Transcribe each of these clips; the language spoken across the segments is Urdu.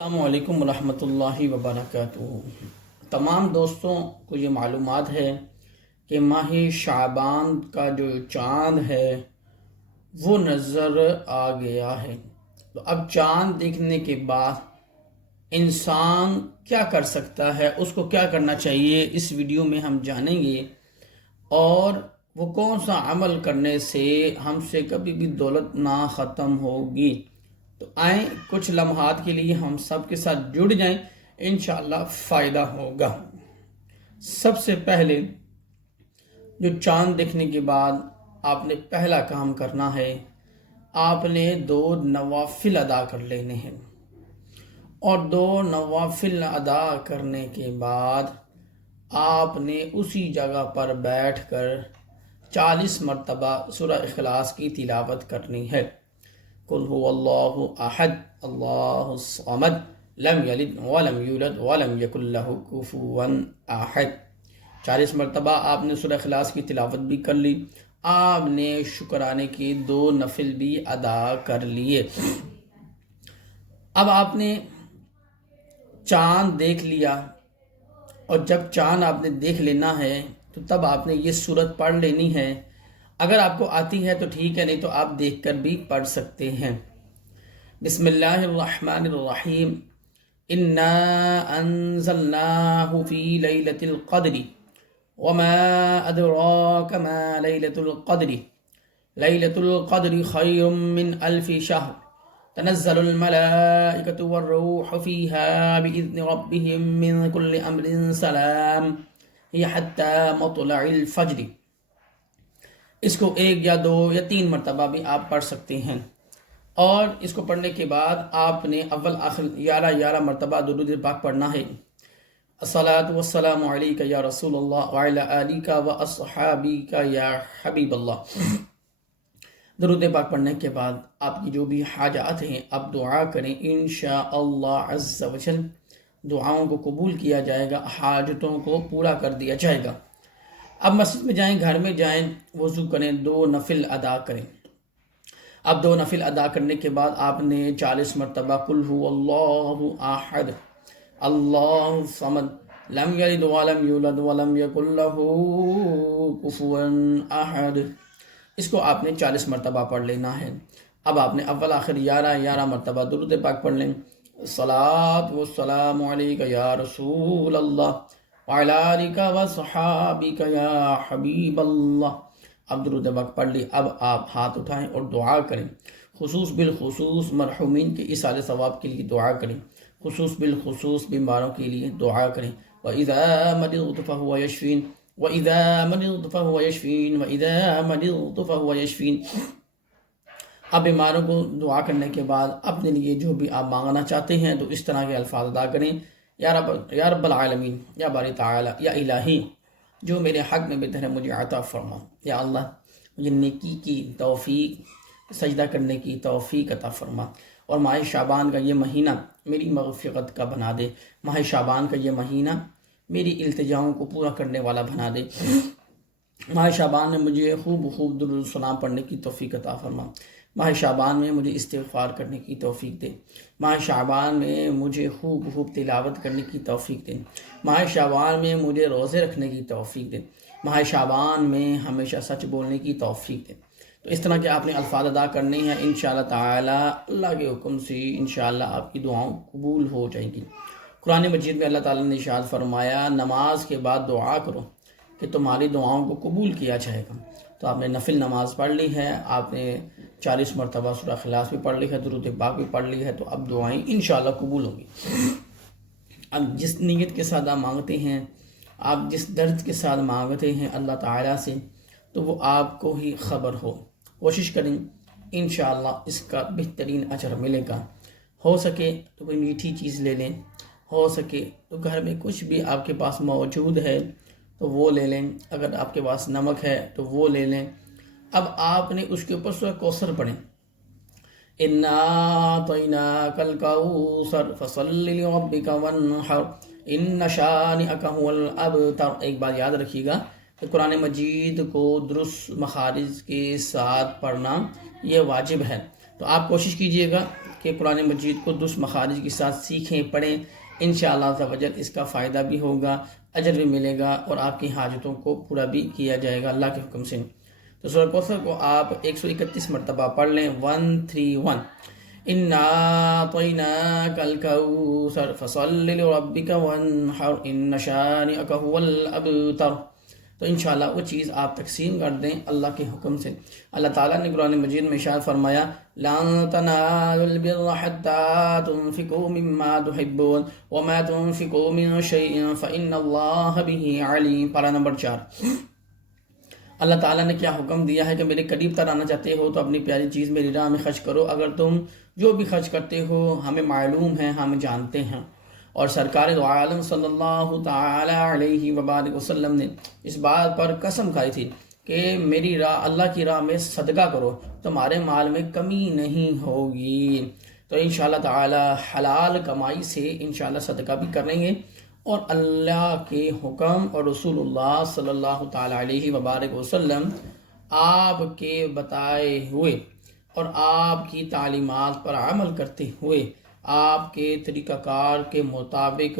السلام علیکم ورحمۃ اللہ وبرکاتہ۔ تمام دوستوں کو یہ معلومات ہے کہ ماہ شعبان کا جو چاند ہے وہ نظر آ گیا ہے۔ تو اب چاند دیکھنے کے بعد انسان کیا کر سکتا ہے، اس کو کیا کرنا چاہیے، اس ویڈیو میں ہم جانیں گے، اور وہ کون سا عمل کرنے سے ہم سے کبھی بھی دولت نہ ختم ہوگی۔ تو آئیں کچھ لمحات کے لیے ہم سب کے ساتھ جڑ جائیں، انشاءاللہ فائدہ ہوگا۔ سب سے پہلے جو چاند دیکھنے کے بعد آپ نے پہلا کام کرنا ہے، آپ نے 2 نوافل ادا کر لینے ہیں، اور 2 نوافل ادا کرنے کے بعد آپ نے اسی جگہ پر بیٹھ کر 40 مرتبہ سورہ اخلاص کی تلاوت کرنی ہے۔ قل هو اللہ احد اللہ الصمد لم یلد ولم یولد ولم یکن لہ کفوا احد۔ 40 مرتبہ آپ نے سورہ اخلاص کی تلاوت بھی کر لی، آپ نے شکرانے کے 2 نفل بھی ادا کر لیے۔ اب آپ نے چاند دیکھ لیا، اور جب چاند آپ نے دیکھ لینا ہے تو تب آپ نے یہ سورت پڑھ لینی ہے۔ اگر آپ کو آتی ہے تو ٹھیک ہے، نہیں تو آپ دیکھ کر بھی پڑھ سکتے ہیں۔ بسم اللہ الرحمن الرحیم، انا انزلناہ فی لیلۃ القدر وما ادراک ما لیلۃ القدر لیلۃ القدر خیر من الف شہر تنزل الملائکۃ والروح فیہا بإذن ربہم من کل امر سلام ہی حتی مطلع الفجر۔ اس کو 1 یا 2 یا 3 مرتبہ بھی آپ پڑھ سکتے ہیں، اور اس کو پڑھنے کے بعد آپ نے اول آخر 11 مرتبہ درود پاک پڑھنا ہے۔ الصلاۃ والسلام علیک یا رسول اللہ وعلی آلک واصحابک یا حبیب اللہ۔ درود پاک پڑھنے کے بعد آپ کی جو بھی حاجات ہیں آپ دعا کریں، انشاءاللہ عز و جل دعاؤں کو قبول کیا جائے گا، حاجتوں کو پورا کر دیا جائے گا۔ اب مسجد میں جائیں، گھر میں جائیں، وضو کریں، 2 نفل ادا کریں۔ اب 2 نفل ادا کرنے کے بعد آپ نے 40 مرتبہ قل هو اللہ احد اللہ الصمد لم یلد ولم یولد ولم یکن لہ کفوا احد، اس کو آپ نے 40 مرتبہ پڑھ لینا ہے۔ اب آپ نے اول آخر 11 مرتبہ درود پاک پڑھ لیں۔ الصلاۃ والسلام علیک یا رسول اللہ وعلی آلک وصحابک یا حبیب اللہ۔ اب درود پاک پڑھ لی، اب آپ ہاتھ اٹھائیں اور دعا کریں، خصوص بالخصوص مرحومین کے ایصال ثواب کے لیے دعا کریں، خصوص بالخصوص بیماروں کے لیے دعا کریں۔ وَإِذَا مَرِضْتُ فَهُوَ يَشْفِينِ وَإِذَا مَرِضْتُ فَهُوَ يَشْفِينِ وَإِذَا مَرِضْتُ فَهُوَ يَشْفِينِ۔ اب بیماروں کو دعا کرنے کے بعد اپنے لیے جو بھی آپ مانگنا چاہتے ہیں تو اس طرح کے الفاظ ادا کریں، یا رب العالمین، یا باری تعالی، یا الہی جو میرے حق میں بہتر ہے مجھے عطا فرما، یا اللہ مجھے نیکی کی توفیق، سجدہ کرنے کی توفیق عطا فرما، اور ماہ شعبان کا یہ مہینہ میری مغفرت کا بنا دے، ماہ شعبان کا یہ مہینہ میری التجاؤں کو پورا کرنے والا بنا دے، ماہ شعبان میں مجھے خوب درود و سلام پڑھنے کی توفیق عطا فرما، ماہ شعبان میں مجھے استغفار کرنے کی توفیق دے، ماہ شعبان میں مجھے خوب تلاوت کرنے کی توفیق دے، ماہ شعبان میں مجھے روزے رکھنے کی توفیق دے، ماہ شعبان میں ہمیشہ سچ بولنے کی توفیق دے۔ تو اس طرح کے آپ نے الفاظ ادا کرنے ہیں، انشاءاللہ تعالی اللہ کے حکم سے انشاءاللہ آپ کی دعاؤں قبول ہو جائیں گی۔ قرآن مجید میں اللہ تعالیٰ نے ارشاد فرمایا، نماز کے بعد دعا کرو کہ تمہاری دعاؤں کو قبول کیا جائے گا۔ تو آپ نے نفل نماز پڑھ لی ہے، آپ نے 40 مرتبہ سورہ اخلاص بھی پڑھ لی ہے، درود پاک بھی پڑھ لی ہے، تو اب دعائیں انشاءاللہ قبول ہوں گی۔ اب جس نیت کے ساتھ آپ مانگتے ہیں، آپ جس درد کے ساتھ مانگتے ہیں اللہ تعالیٰ سے، تو وہ آپ کو ہی خبر ہو۔ کوشش کریں انشاءاللہ اس کا بہترین اجر ملے گا۔ ہو سکے تو کوئی میٹھی چیز لے لیں، ہو سکے تو گھر میں کچھ بھی آپ کے پاس موجود ہے تو وہ لے لیں، اگر آپ کے پاس نمک ہے تو وہ لے لیں۔ اب آپ نے اس کے اوپر سورہ کوثر پڑھیں، اِنَّا أَعْطَيْنَاكَ الْكَوْثَرَ فَصَلِّ لِرَبِّكَ وَانْحَرْ إِنَّ شَانِئَكَ هُوَ الْأَبْتَرُ۔ ایک بات یاد رکھیے گا کہ قرآن مجید کو درست مخارج کے ساتھ پڑھنا یہ واجب ہے۔ تو آپ کوشش کیجئے گا کہ قرآن مجید کو درست مخارج کے ساتھ سیکھیں، پڑھیں، انشاءاللہ عز و جل اس کا فائدہ بھی ہوگا، اجر بھی ملے گا، اور آپ کی حاجتوں کو پورا بھی کیا جائے گا اللہ کے حکم سے۔ تو سورہ کوثر کو آپ 131 مرتبہ پڑھ لیں، 131۔ اِنَّا أَعْطَيْنَاكَ الْكَوْثَرَ فَصَلِّ لِرَبِّكَ وَانْحَرْ إِنَّ شَانِئَكَ هُوَ الْأَبْتَرُ۔ تو انشاءاللہ وہ چیز آپ تقسیم کر دیں اللہ کے حکم سے۔ اللہ تعالیٰ نے قرآن مجید میں ارشاد فرمایا، لَن تَنَالُوا الْبِرَّ حَتَّىٰ تُنْفِقُوا مِمَّا تُحِبُّونَ وَمَا تُنْفِقُوا مِنْ شَيْءٍ فَإِنَّ اللَّهَ بِهِ عَلِيمٌ۔ پارہ نمبر 4۔ اللہ تعالیٰ نے کیا حکم دیا ہے کہ میرے قریب تر آنا چاہتے ہو تو اپنی پیاری چیز میری راہ میں خرچ کرو۔ اگر تم جو بھی خرچ کرتے ہو ہمیں معلوم ہے، ہم جانتے ہیں۔ اور سرکار دو عالم صلی اللہ تعالی علیہ وبارک وسلم نے اس بات پر قسم کھائی تھی کہ میری راہ، اللہ کی راہ میں صدقہ کرو، تمہارے مال میں کمی نہیں ہوگی۔ تو انشاءاللہ تعالی حلال کمائی سے انشاءاللہ صدقہ بھی کریں گے، اور اللہ کے حکم اور رسول اللہ صلی اللہ تعالی علیہ وبارک وسلم آپ کے بتائے ہوئے اور آپ کی تعلیمات پر عمل کرتے ہوئے آپ کے طریقہ کار کے مطابق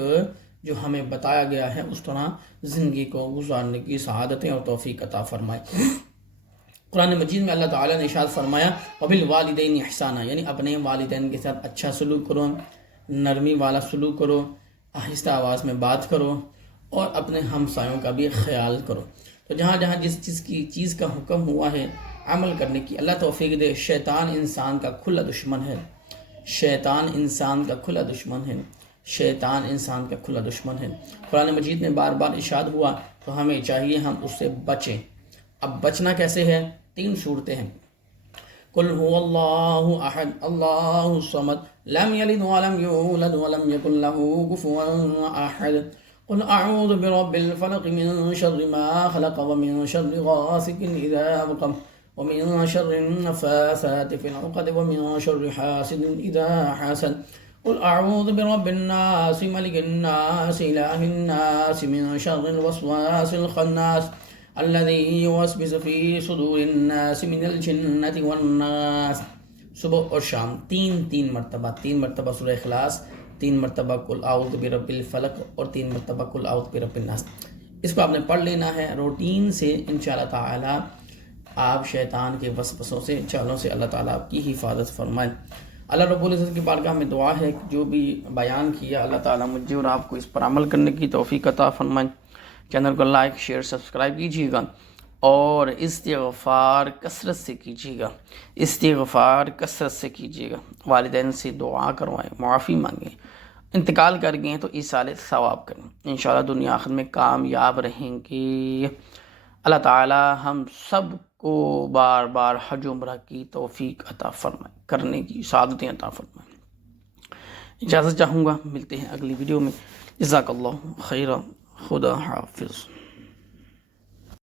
جو ہمیں بتایا گیا ہے اس طرح زندگی کو گزارنے کی سعادتیں اور توفیق عطا فرمائے۔ قرآن مجید میں اللہ تعالیٰ نے ارشاد فرمایا، وَبِالْوَالِدَيْنِ احسانا، یعنی اپنے والدین کے ساتھ اچھا سلوک کرو، نرمی والا سلوک کرو، آہستہ آواز میں بات کرو، اور اپنے ہمسایوں کا بھی خیال کرو۔ تو جہاں جہاں جس چیز کا حکم ہوا ہے عمل کرنے کی اللہ توفیق دے۔ شیطان انسان کا کھلا دشمن ہے، شیطان انسان کا کھلا دشمن ہے، شیطان انسان کا کھلا دشمن ہے۔ قرآن مجید میں بار بار ارشاد ہوا تو ہمیں چاہیے ہم اس سے بچیں۔ اب بچنا کیسے ہے؟ 3 صورتیں ہیں۔ قل هو اللہ احد اللہ الصمد لم یلد ولم یولد ولم یکن له کفوا احد قل اعوذ برب الفلق من شر ما خلق ومن شر غاسق اذا وقب ومن شر النفاثات في العقد ومن شر حاسد اذا حسد قل اعوذ برب الناس ملك الناس اله الناس من شر الوسواس الخناس الذي يوسوس في صدور الناس من الجنة والناس۔ صبح اور شام 3 مرتبہ، 3 مرتبہ سورہ اخلاص، 3 مرتبہ قل اعوذ برب الفلق، اور 3 مرتبہ قل اعوذ برب الناس۔ اس کو آپ نے پڑھ لینا ہے روٹین سے، انشاءاللہ تعالی آپ شیطان کے وسوسوں سے، چالوں سے اللہ تعالیٰ آپ کی حفاظت فرمائے۔ اللہ رب العزت کی بارگاہ میں دعا ہے کہ جو بھی بیان کیا اللہ تعالیٰ مجھے اور آپ کو اس پر عمل کرنے کی توفیق عطا فرمائے۔ چینل کو لائک، شیئر، سبسکرائب کیجیے گا، اور استغفار کثرت سے کیجیے گا، استغفار کثرت سے کیجیے گا۔ والدین سے دعا کروائیں، معافی مانگیں، انتقال کر گئے ہیں تو ایصال ثواب کریں، انشاءاللہ دنیا آخرت میں کامیاب رہیں گے۔ اللہ تعالی ہم سب کو بار بار حج عمرہ کی توفیق عطا فرمائے، کرنے کی سعادتیں عطا فرمائے۔ اجازت چاہوں گا، ملتے ہیں اگلی ویڈیو میں۔ جزاک اللہ خیرا، خدا حافظ۔